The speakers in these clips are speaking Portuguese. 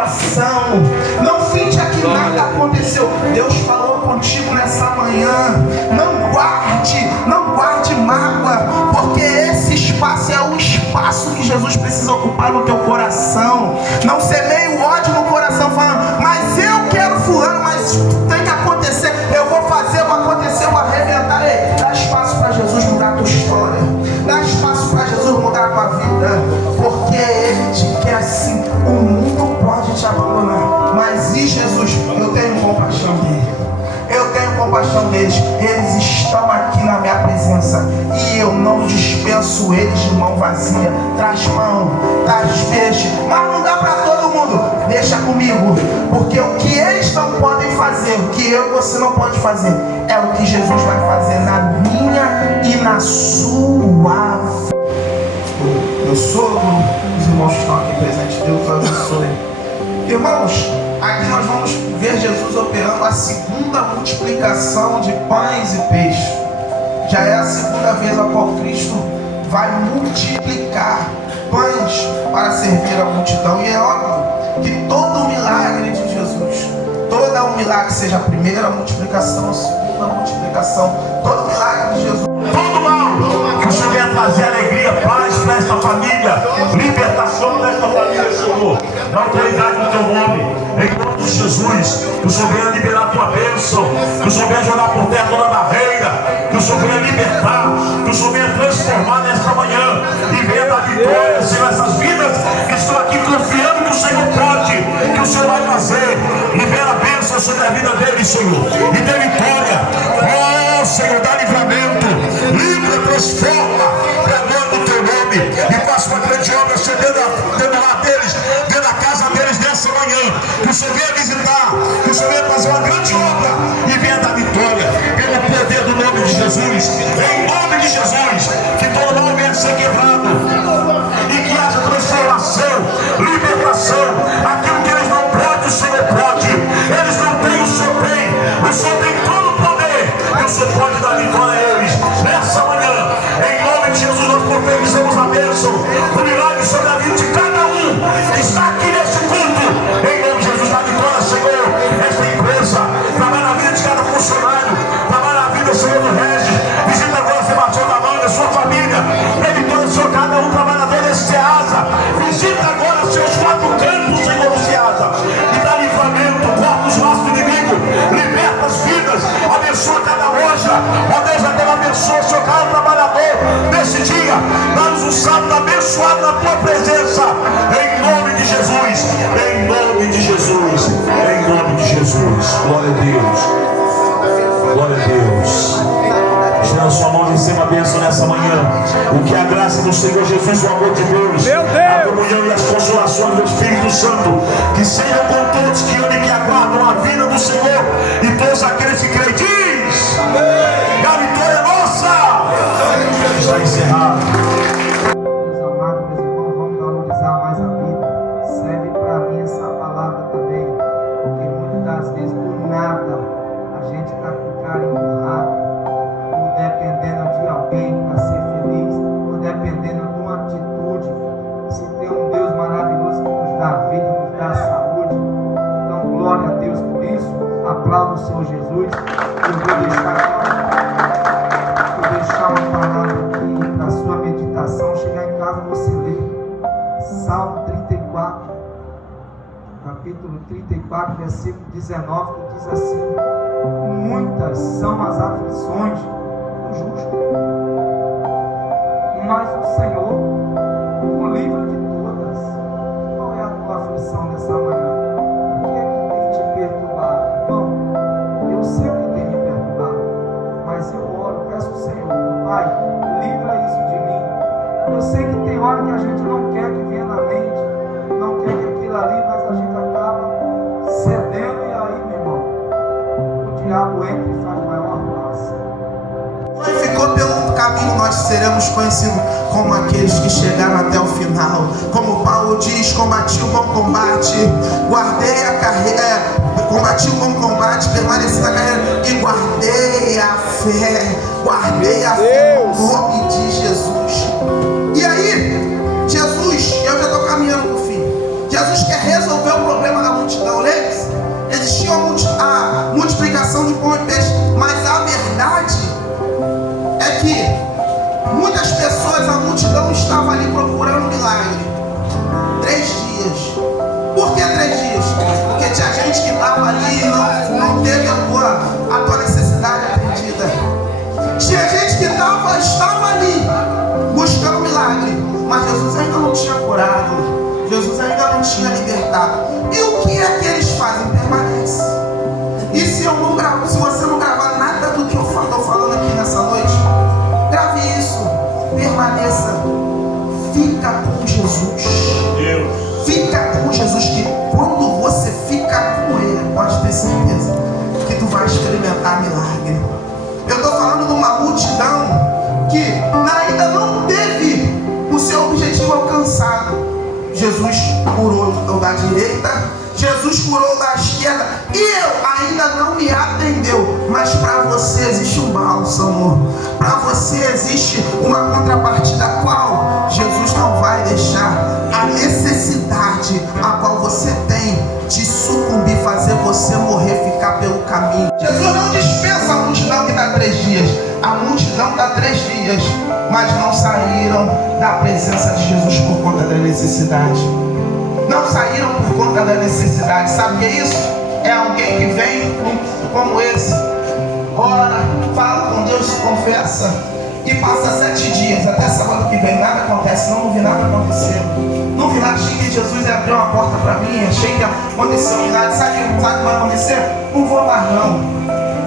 situação. Não finge que nada aconteceu. Deus falou contigo nessa manhã. Não guarde mágoa, porque esse espaço é o espaço que Jesus precisa ocupar no teu coração. Não semeie o ódio no coração falando, mas eu quero fulano, mas tem que acontecer, eu vou fazer, vai acontecer, eu vou arrebentar. Ei, dá espaço para Jesus mudar a tua história. Dá espaço para Jesus mudar a tua vida, porque Ele te quer assim. O mundo pode te abandonar, mas e Jesus? Eu tenho compaixão dele. Eu tenho compaixão deles. Eles estão aqui na minha presença e eu não dispenso eles de mão vazia. Traz pão, traz peixe, mas não dá para todo mundo. Deixa comigo, porque o que eles não podem fazer, o que eu e você não pode fazer, é o que Jesus vai fazer na minha e na sua. Meu sogro, os irmãos que estão aqui presentes, Deus abençoe. Irmãos, aqui nós vamos ver Jesus operando a segunda multiplicação de pães e peixes. Já é a segunda vez a qual Cristo vai multiplicar pães para servir a multidão. E é óbvio que todo o milagre de Jesus, todo o milagre, seja a primeira multiplicação, a segunda multiplicação, todo o milagre de Jesus, todo mal que o Senhor venha trazer alegria, paz para esta família, libertação desta família, Senhor, na autoridade do teu nome, em nome de Jesus. Que o Senhor venha liberar a tua bênção, que o Senhor venha jogar por terra toda a barreira, que o Senhor venha libertar, que o Senhor venha transformar nesta manhã e venha dar vitória, Senhor, essas vidas que estão aqui confiando que o Senhor pode, que o Senhor vai fazer. Libera a bênção sobre a vida deles, Senhor, e dê vitória. Oh, Senhor, dá livramento, livra, transforma para a glória do teu nome, e faça uma grande obra dentro da deles, dentro da casa deles nessa manhã. Que o Senhor venha visitar, que o Senhor venha fazer uma grande obra e venha dar vitória pelo poder do nome de Jesus. Em nome de Jesus, que todo mal venha ser quebrado e que haja transformação, libertação. Aquilo que eles não podem, o Senhor pode. Eles não têm, o Senhor tem. O Senhor tem todo o poder e o Senhor pode dar vitória a eles nessa manhã. Em nome de Jesus, nós profetizamos a bênção, o milagre sobre a vida de cada um que está aqui nesse culto. Em nome de Jesus, dá vitória, Senhor, esta empresa, trabalha na vida de cada funcionário, trabalha na vida, Senhor, do Regis. Visita agora, Sebastião da Manga, sua família. Dê vitória, Senhor, cada um trabalhador desse Ceasa. Visita agora seus 4 campos, Senhor, do Ceasa, e dá livramento, corta os laços do inimigo, liberta as vidas, abençoa cada loja. Ó Deus, até abençoa, Senhor, cada trabalhador nesse dia. Dá-nos um sábado abençoado na tua presença. Em nome de Jesus, em nome de Jesus, em nome de Jesus. Glória a Deus, glória a Deus. Estenda sua mão e receba a bênção nessa manhã. O que a graça do Senhor Jesus, o amor de Deus, a comunhão e as consolações do Espírito Santo, que sejam com todos que amam e que aguardam a vinda do Senhor, e todos aqueles que creem. Diz: a vitória é nossa. Está encerrado. Meus amados, meus irmãos, vamos valorizar mais a vida. Serve para mim essa palavra também, porque muitas das vezes por nada a gente está com cara empurrado, ou dependendo de alguém para ser feliz, ou dependendo de uma atitude. Se tem um Deus maravilhoso que nos dá vida, nos dá saúde, então glória a Deus por isso. Aplauda o Senhor Jesus. Eu vou deixar uma palavra aqui para sua meditação. Chegar em casa você lê Salmo 34, capítulo 34, versículo 19, que diz assim: muitas são as aflições do justo, mas o Senhor o livra de todas. Qual é a tua aflição nessa manhã? O que é que tem te perturbado? Irmão, eu sei o que tem me perturbado, mas eu oro, peço ao Senhor: Pai, livra isso de mim. Eu sei que tem hora que a gente não quer que venha na mente, não quer que aquilo ali, mas a gente acaba cedendo, e aí, meu irmão, o diabo entra e faz maior arruaça. Quem ficou pelo caminho, nós seremos conhecidos como aqueles que chegaram até o final. Como Paulo diz: combati o bom combate, guardei a carreira, combati o bom combate, permaneci na carreira e guardei a fé. Guardei a fé no nome de Jesus. E aí, Jesus, eu já estou caminhando para o fim. Jesus quer resolver o problema gravar. E o que é que eles fazem? Permanece. E se você não gravar nada do que eu estou falando aqui nessa noite, grave isso. Permaneça. Fica com Jesus. Fica com Jesus, que quando você fica com Ele, pode ter certeza que tu vai experimentar milagre. Eu estou falando de uma multidão que ainda não teve o seu objetivo alcançado. Jesus curou o da direita, Jesus curou o da esquerda, e eu ainda não me atendeu. Mas para você existe um bálsamo, para você existe uma contrapartida, qual Jesus não vai deixar a necessidade a qual você tem de sucumbir, fazer você morrer, ficar pelo caminho. Jesus não dispensa a multidão que está 3 dias. A multidão está 3 dias, mas não saíram da presença de Jesus por conta da necessidade. Não saíram por conta da necessidade. Sabe o que é isso? É alguém que vem como esse, ora, fala com Deus, se confessa, e passa 7 dias, até sábado que vem, nada acontece. Não vi nada acontecer. Não vi nada, achei que Jesus ia abrir uma porta para mim, achei que aconteceu milagre. Sabe o que vai acontecer? Não vou mais não.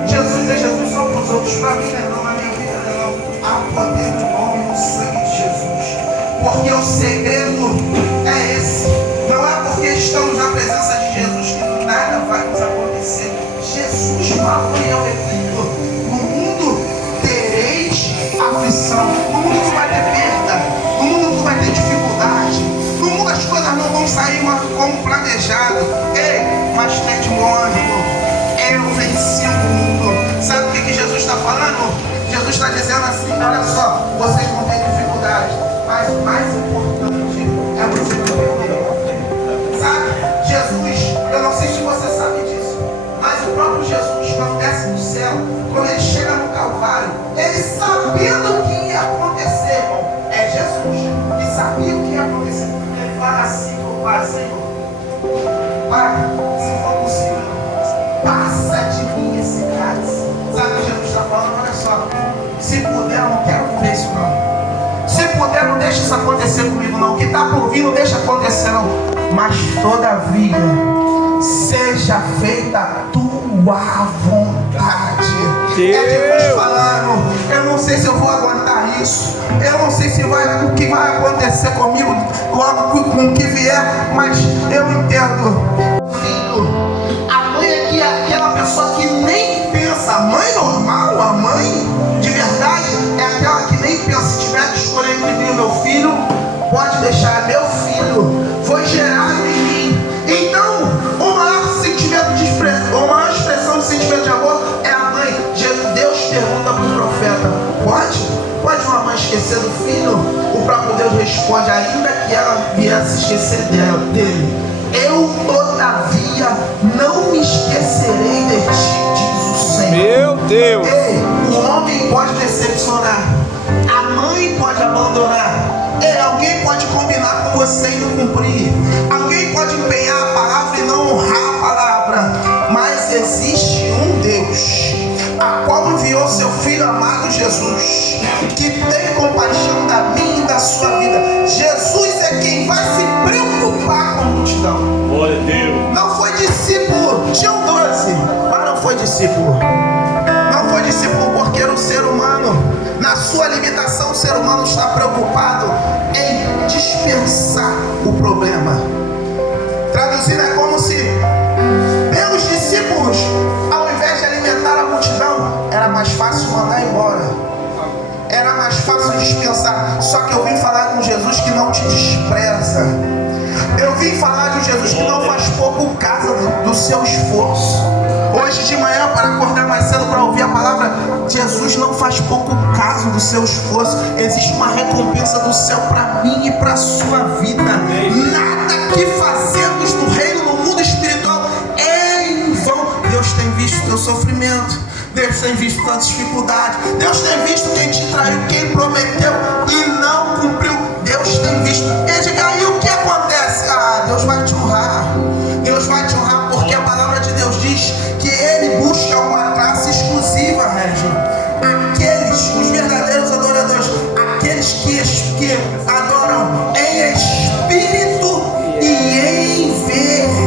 Jesus é Jesus só para os outros, para mim não, na minha vida não. Há poder no nome e no sangue de Jesus. Porque o segredo é esse. Não é porque estamos na presença de Jesus que nada vai nos acontecer. Jesus falou e eu repito: no mundo tereis aflição. No mundo tu vai ter perda. No mundo tu vai ter dificuldade. No mundo as coisas não vão sair como planejado. Ei, mas tem de bom ânimo. Eu venci o mundo. Sabe o que Jesus está falando? Jesus está dizendo assim: olha só, vocês vão ter dificuldade, mas o mais importante é você não perder. Sabe, Jesus, eu não sei se você sabe disso, mas o próprio Jesus, quando desce do céu, quando ele chega no Calvário, ele sabendo o que ia acontecer, irmão. É Jesus que sabia o que ia acontecer. Ele fala assim: Pai, Senhor, Pai, se for possível, passa de mim esse cálice. Sabe o que Jesus está falando? Olha só, se puder, eu não quero ver isso não. Se puder, não deixa isso acontecer comigo não. O que está por vir, não deixa acontecer não. Mas todavia, seja feita a tua vontade. É Deus falando. Eu não sei se eu vou aguentar isso. Eu não sei se o que vai acontecer comigo logo com o que vier. Mas eu entendo. Filho, a mãe aqui é aquela pessoa que nem pensa. A mãe normal, a mãe de verdade, é aquela que nem pensa. Se tiver que escolher entre mim e meu filho, pode deixar, meu filho foi gerado em mim. Então, o maior sentimento de expressão, a maior expressão de sentimento de amor é a mãe. Deus pergunta para o profeta: pode uma mãe esquecer do filho? O próprio Deus responde: ainda que ela viesse esquecer dele, eu todavia não me esquecerei de ti, diz o Senhor. Meu Deus! Ei, o homem pode decepcionar, a mãe pode abandonar. Alguém pode combinar com você e não cumprir. Alguém pode empenhar a palavra e não honrar a palavra. Mas existe um Deus, a qual enviou seu Filho amado Jesus, que tem compaixão da minha e da sua vida. Jesus é quem vai se preocupar com a multidão. Glória a Deus. Não foi discípulo, tinham 12, mas não foi discípulo. Não foi discípulo porque no ser humano, na sua limitação, o ser humano está preocupado em dispensar o problema. Traduzindo, é como se pelos discípulos, ao invés de alimentar a multidão, era mais fácil mandar embora, era mais fácil dispensar. Só que eu vim falar de um Jesus que não te despreza. Eu vim falar de um Jesus que não faz pouco caso do seu esforço. Hoje de manhã, para acordar mais cedo para ouvir a palavra, Jesus não faz pouco caso do seu esforço. Existe uma recompensa do céu para mim e para a sua vida. Nada que fazemos no reino, no mundo espiritual, é em vão. Deus tem visto o teu sofrimento, Deus tem visto tua dificuldade, Deus tem visto quem te traiu, quem prometeu e não cumpriu. Deus tem visto. E diga aí o que acontece? Deus vai te honrar. Deus vai te honrar porque a palavra de Deus diz que Ele busca uma classe exclusiva, Régio. Aqueles, os verdadeiros adoradores, aqueles que adoram em espírito e em verdade.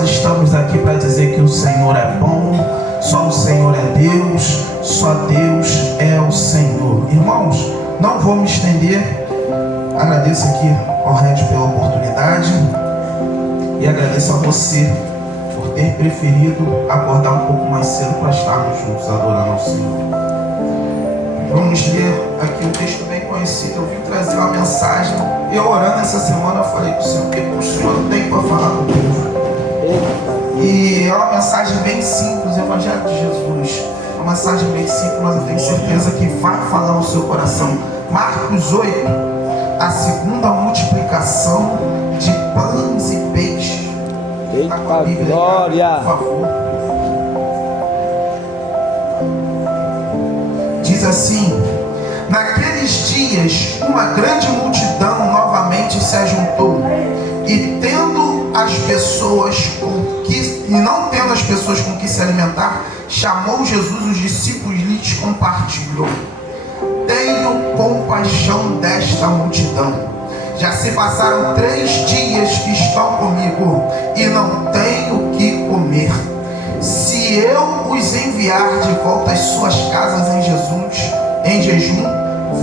nós estamos aqui para dizer que o Senhor é bom, só o Senhor é Deus, só Deus é o Senhor. Irmãos, não vou me estender. Agradeço aqui ao Red pela oportunidade e agradeço a você por ter preferido acordar um pouco mais cedo para estarmos juntos adorando ao Senhor. Vamos ler aqui um texto bem conhecido. Eu vim trazer uma mensagem. Eu orando essa semana, eu falei para o Senhor, o que o Senhor tem para falar com o povo? E é uma mensagem bem simples, o Evangelho de Jesus. É uma mensagem bem simples, mas eu tenho certeza que vai falar no seu coração. Marcos 8, a segunda multiplicação de pães e peixes. Está com a Bíblia, glória, por favor. Diz assim: naqueles dias uma grande multidão novamente se ajuntou, e não tendo as pessoas com que se alimentar, chamou Jesus os discípulos e lhes compartilhou: tenho compaixão desta multidão, já se passaram 3 dias que estão comigo e não tenho o que comer. Se eu os enviar de volta às suas casas em jejum,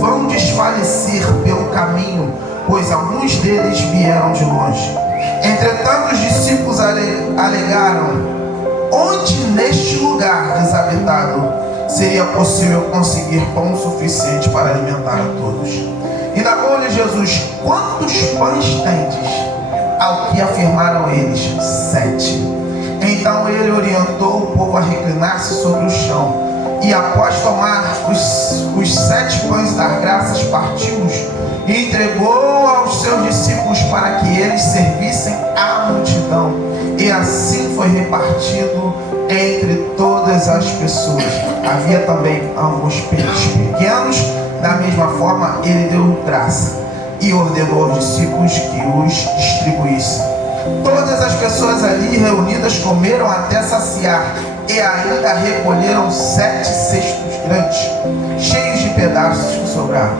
vão desfalecer pelo caminho, pois alguns deles vieram de longe. Entretanto, os discípulos alegaram: onde neste lugar desabitado seria possível conseguir pão suficiente para alimentar a todos? Indagou-lhe Jesus: quantos pães tendes? Ao que afirmaram eles: 7. Então ele orientou o povo a reclinar-se sobre o chão, e após tomar os 7 pães e dar graças, partiu-os e entregou aos seus discípulos para que eles servissem à multidão. E assim foi repartido entre todas as pessoas. Havia também alguns peixes pequenos. Da mesma forma, ele deu graça e ordenou aos discípulos que os distribuíssem. Todas as pessoas ali reunidas comeram até saciar, e ainda recolheram 7 cestos grandes, cheios de pedaços que sobraram.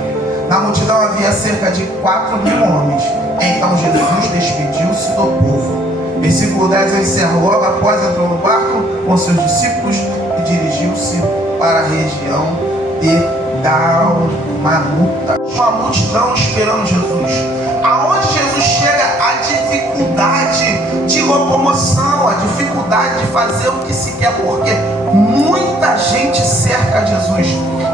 Na multidão havia cerca de 4.000 homens. Então Jesus despediu-se do povo. Versículo 10 encerra: logo após entrou no barco com seus discípulos e dirigiu-se para a região de Dalmanuta. Uma multidão esperando Jesus. Aonde Jesus chega, a dificuldade de locomoção, a dificuldade de fazer o que se quer, porque muita gente cerca Jesus.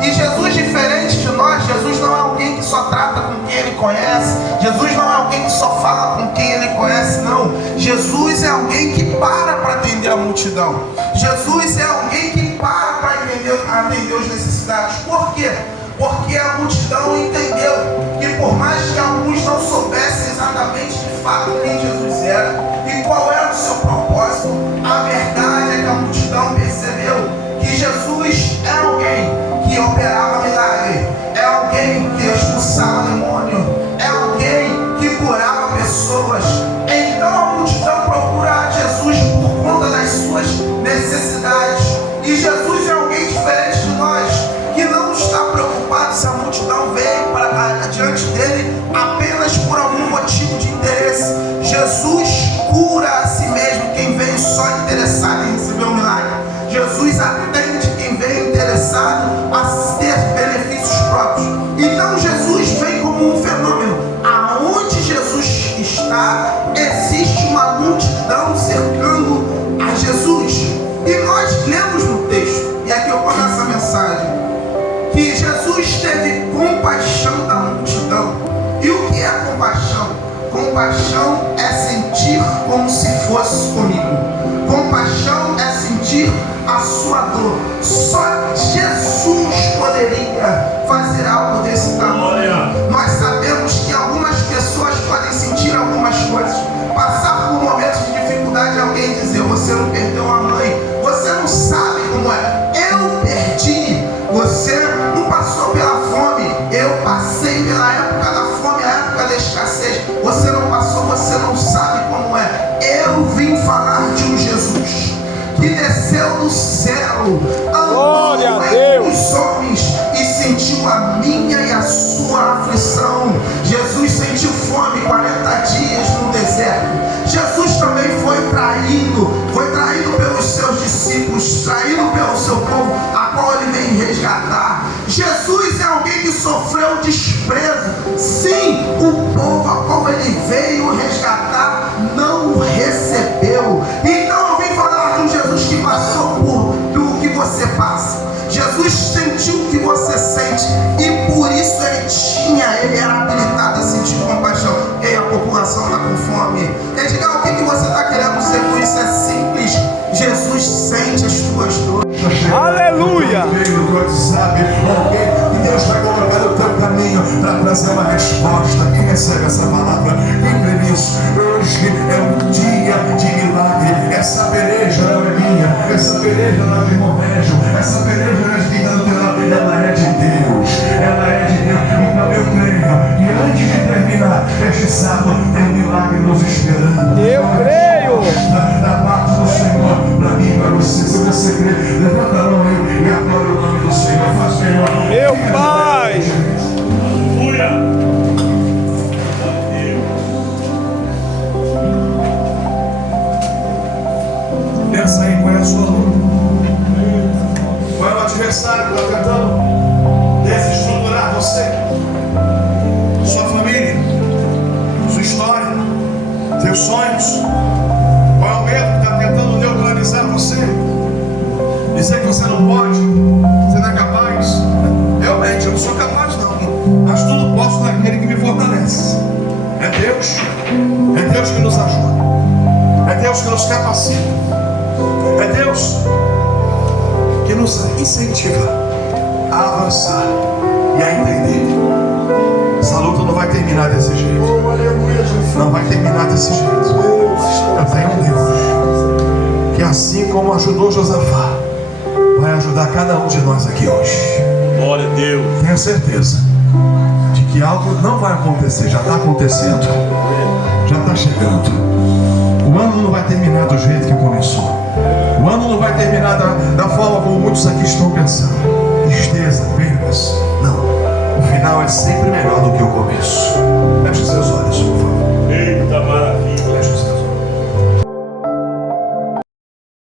E Jesus, diferente de nós, Jesus não é alguém que só trata com quem ele conhece. Jesus não é alguém que só fala com quem ele conhece, não. Jesus é alguém que para atender a multidão. Jesus é alguém que para atender as necessidades. Por quê? Porque a multidão entendeu que por mais que alguns não soubessem exatamente de fato quem Jesus era e qual era o seu propósito, a verdade é que a multidão percebeu que Jesus é alguém que operava milagre, é alguém que expulsava demônio, é alguém que curava pessoas. Então a multidão procura Jesus por conta das suas necessidades. E Jesus é alguém diferente de nós, que não está preocupado se a multidão veio para diante dele apenas por algum motivo de interesse. Jesus cura a si mesmo quem veio só interessado em receber um milagre. Jesus atende quem veio interessado a ter benefícios próprios. Então Jesus vem como um fenômeno. Aonde Jesus está, existe uma multidão cercando a Jesus. E nós lemos no texto, e aqui eu começo a mensagem, que Jesus teve compaixão da multidão. E o que é compaixão? Compaixão é sentir como se fosse comigo. Compaixão é sentir a sua dor. Só Jesus poderia fazer algo desse tamanho. Nós sabemos que algumas pessoas podem sentir algumas coisas, passar por momentos de dificuldade, alguém dizer: você não perdeu a mãe, você não sabe como é. Eu perdi. Você não passou pela fome, eu passei pela época da fome, a época da escassez. Você não passou, você não sabe como é. Eu vim falar de um Jesus que desceu do céu, andou entre os homens e sentiu a minha e a sua aflição. Jesus sentiu fome 40 dias no deserto. Jesus também foi traído. recebe essa palavra. Quem crê nisso? Hoje é um dia de milagre. Essa peleja não é minha, essa peleja não é de irmão Régio, essa peleja não é de quem está no teu lado, ela é de Deus. Ela é de Deus. Então eu creio que antes de terminar este sábado tem um milagre nos esperando. Eu creio. Da parte do Senhor, para mim e para você. Se você crê, levanta a mão aí e adora o nome do Senhor. Faz melhor. Meu Pai. Aleluia. Pensa aí, qual é a sua luta? Qual é o adversário que está tentando desestruturar você? Sua família, sua história, seus sonhos. Qual é o medo que está tentando neutralizar você? Dizer que você não pode, você não é capaz. Realmente, eu não sou capaz não, mas tudo posso naquele que me fortalece. É Deus que nos ajuda, é Deus que nos capacita, é Deus que nos incentiva a avançar e a entender. Essa luta não vai terminar desse jeito. Não vai terminar desse jeito. Eu tenho um Deus que, assim como ajudou Josafá, vai ajudar cada um de nós aqui hoje. Glória a Deus. Tenho certeza de que algo não vai acontecer, já está acontecendo, já está chegando. O ano não vai terminar do jeito que começou. O ano não vai terminar da forma como muitos aqui estão pensando. Tristeza, perdas. Não. O final é sempre melhor do que o começo.